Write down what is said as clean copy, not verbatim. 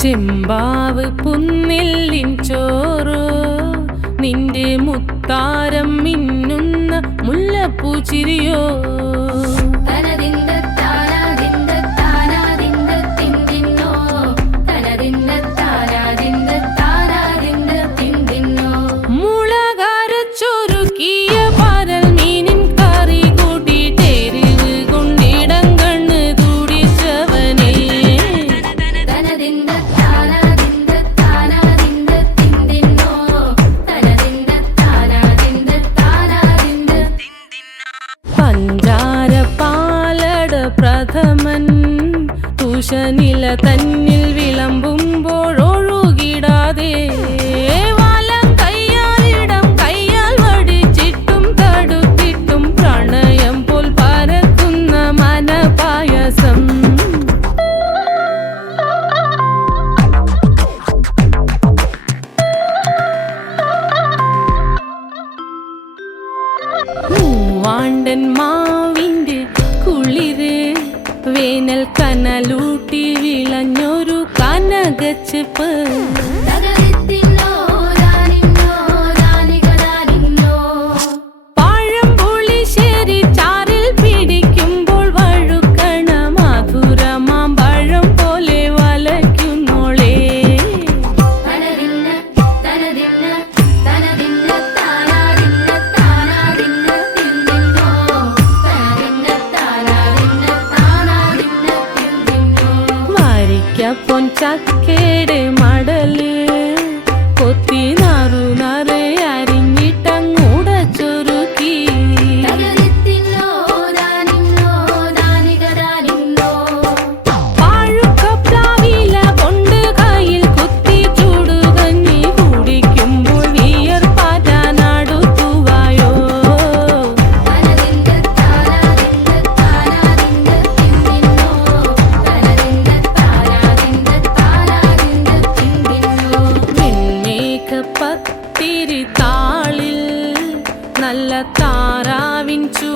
ചെമ്പാവ് പുന്നെല്ലിൻ ചോറോ നിന്റെ മുത്താരം മിന്നുന്ന മുല്ലപ്പൂച്ചിരിയോ പ്രഥമൻ തുഷനില തന്നിൽ വിളമ്പുമ്പോഴൊഴുകിടാതെ വലം കയ്യാലിടം കയ്യാൽ വടിച്ചിട്ടും തടുത്തിട്ടും പ്രണയം പോൽ പരക്കുന്ന മനപായസം മൂവാണ്ടൻ മാവിന്റെ കുളിര് വേനൽ കനലൂട്ടി വിളഞ്ഞൊരു കനകച്ചെപ്പ് പഴംപുളിശ്ശേരി ചാറിൽ പിടിക്കുമ്പോൾ വഴുക്കണ മധുരമാം പഴം പോലെ വലയ്ക്കുന്നോളേ പൊൻചക്കയുടെ മടല് കൊത്തി നാറു നറെ അരിഞ്ഞിട്ടങ്ങൂട ചൊരുക്കി പാഴുക്കപ്ലാവില കൊണ്ട് കയ്യിൽ കുത്തി ചൂടുകഞ്ഞി കുടിക്കുമ്പോൾ വിയർപ്പാറ്റാനടുത്തുവായോ പത്തിരി താളിൽ നല്ല താറാവിൻ ചൂ